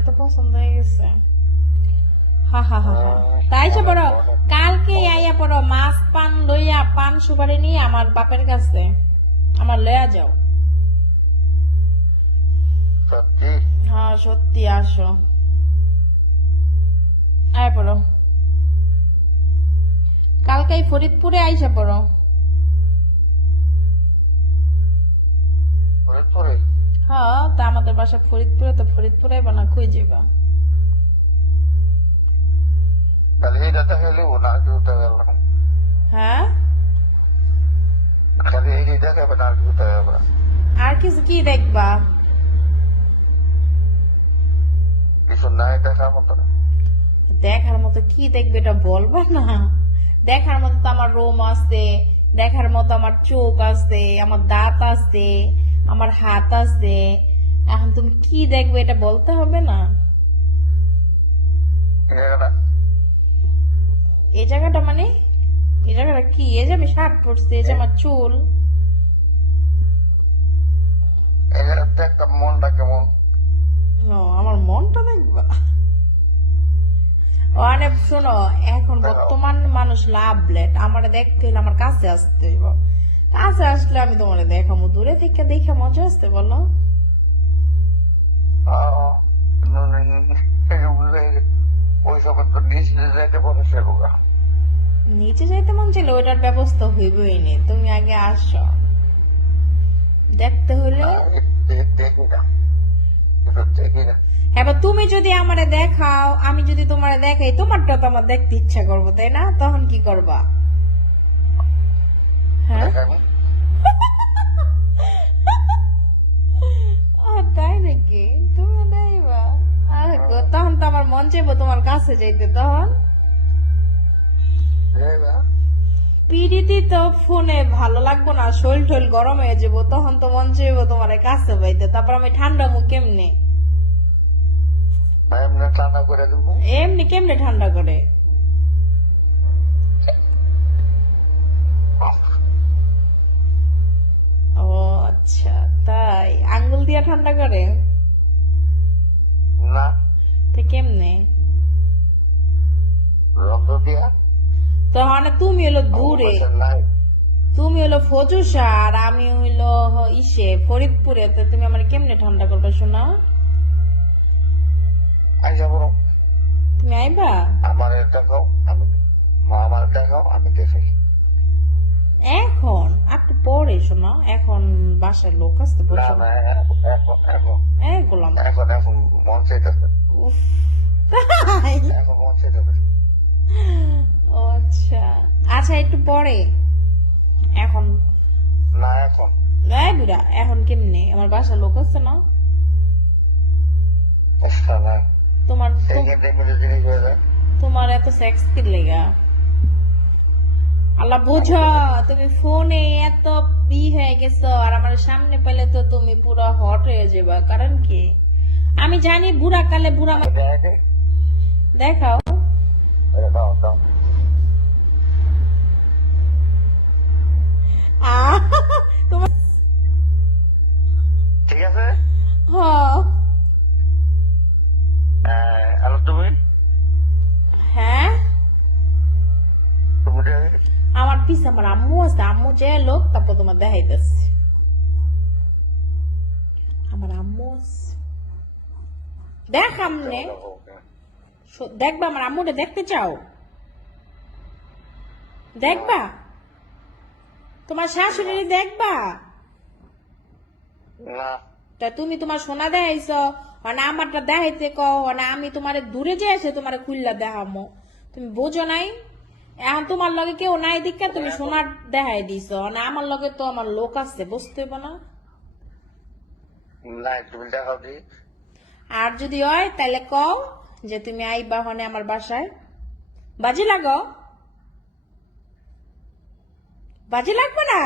এত পছন্দ হয়ে গেছে। হা হা হা হা। তাই সে বড় কালকে আইয়া পড়ো, মাছ পান লইয়া, পান সুপারি নিয়ে আমার বাপের কাছে আমার লইয়া যাও। সত্যি? হ্যাঁ সত্যি, আসো আয় পড়ো, কালকে ফরিদপুরে আইসা পড়ো। ফরিদপুরে? হ্যাঁ, তা আমাদের বাসা ফরিদপুরে, তো ফরিদপুরে বানা খুঁজ যাবা। তাহলে এইটা দেখাইলে ও না জুতে গেলাম। হ্যাঁ, খালি এই দেখাবে না জুতে গেলাম। আর কিছু কি দেখবা? কিছু নাই দেখার মতো। দেখার মতো কি দেখবে এটা বলবা না? দেখার মতো তো আমার রোম আছে, দেখার মতো আমার চোখ আছে, আমার দাঁত আছে, আমার হাত আছে। এখন তুমি কি দেখবে এটা বলতে হবে না? এই জায়গাটা মানে এই জায়গাটা কি? এই যে আমি শার্ট পরছি, এই যে আমার চুল। একটা মনটা কেমন? ও, আমার মনটা দেখবা? অনেক শোনো, এখন বর্তমান মানুষ লাভলেট, আমার দেখতে হলে আমার কাছে আসতে হইব। কাছে আসলে আমি তোমার দেখাবো, দূরে থেকে দেখে মজা আসতে বলো। ওই সময় তো নিচে যাইতে পারে সেগুলো। নিচে যাইতে মন ছিল, ওইটার ব্যবস্থা হইবই নি, তুমি আগে আসো। দেখতে হলে দেখি না, দেখি না। এবার তুমি যদি আমারে দেখাও, আমি যদি তোমারে দেখাই, তোমারটা তো আমার দেখতে ইচ্ছা করবো, তাই না? তখন কি করবা? হ্যাঁ, দেখাবি? তাই নাকি? তুমি দেইবা? তখন তো আমার মন চাইবো তোমার কাছে যাইতে। তখন পিড়িতি তো ফোনে ভালো লাগবো না, শরীর টল গরম হয়ে যাবো, তখন তো মন চাইবো তোমার কাছে পাইতে। তারপর আমি ঠান্ডা মুখ কেমনে? ঠান্ডা করে দেবো। এমনি কেমনে ঠান্ডা করে? ও আচ্ছা, তাই আঙ্গুল দিয়া ঠান্ডা করে? না, তো কেমনে? রক্ত দিয়া। তো মানে তুমি হলো দূরে, নাই, তুমি হলো ফজুসা, আর আমি হইলো ইসে ফরিদপুরে, তো তুমি আমার কেমনে ঠান্ডা করবে শোনা? আইসা বলো। তুমি আইবা? আমার দেখাও, আমি আমার দেখাও, আমি দেখি। এখন একটু পরে শোনা, এখন বাসার লোক আসতে না বলছো। না, এখন এখন এই গোলাম, এখন এখন মন চাইতেছে, উফ, তাই? এখন মন চাইতেছে। ও আচ্ছা, আচ্ছা একটু পরে। এখন না এখন এই বুড়া, এখন কেমনে? আমার বাসার লোক আসছে না। না, তোমার সেকেন্ড জিনিস হয়ে যায়। তোমার এত সেক্স কি লেগা? আল্লাহ বুঝো, তুমি ফোনে এত হয়ে গেছো, আর আমার সামনে পেলে তো তুমি পুরো হট হয়ে যাবা। কারণ কি? আমি জানি বুড়া কালে বুড়া দেখাও। দাও দাও। আহ, তোমার ঠিক আছে। হ, হ্যালো, তুমি হ্যাঁ, তুমি আমার পিছে আমার আম্মু আছে, আম্মু যে লোক, তারপর তোমার দেখাইতেছে। আমার আম্মু আছে, দেখ আমনে দেখবা, আমার আম্মুটা দেখতে চাও? দেখবা? তোমার শাশুড়ি দেখবা? না, তা তুমি তোমার সোনা দেখাইছ, না আমারটা দেখাইতে কও, না আমি তোমার দূরে যে আছে তোমার খুললা দেখামো? তুমি বোঝো নাই? এখন তোমার লগে কেউ নাই দিকে তুমি সোনার দেখাই দিছ, না আমার লগে তো আমার লোক আছে, বুঝতে হইব না? না, তুমি দেখাও দি। আর যদি হয় তাহলে কও যে তুমি আইবা হনে আমার বাসায়। বাজি লাগাও, বাজি লাগবে না?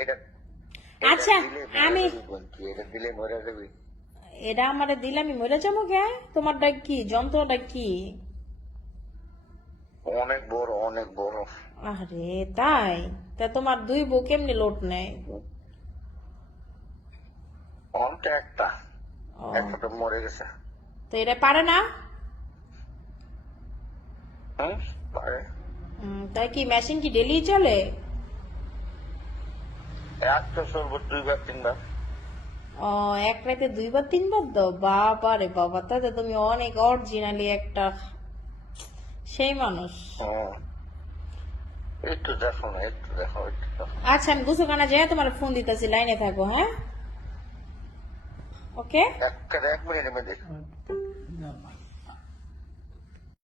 এটা আচ্ছা, আমি এটা দিলে মরে যাবি। এটা আমারে দিলে আমি মরে যাবো কে? তোমারটা কি যন্ত্রটা কি? অনেক বড়, অনেক বড়। আরে তাই? তা তোমার দুই বউ কেমনি লোট নেয়? অনটা একটা, ও, একটা তো মরে গেছে। তো এটা পারে না? পারে। তাই কি মেশিন কি ডেলি চলে? একটা সর্বোচ্চ 2 বার 3 বার। ও, এক রাতে 2 বার 3 বার দাও? বাবা রে বাবা, তাতে তুমি অনেক অরিজিনালি একটা সেই মানুষ। হুম, একটু দেখো না, একটু দেখো, একটু দেখো। আচ্ছা, আমি গুছাখানা যাই তোমার ফোন দিতেছি, লাইনে থাকো। হ্যাঁ, ওকে। 1 মিনিটের মধ্যে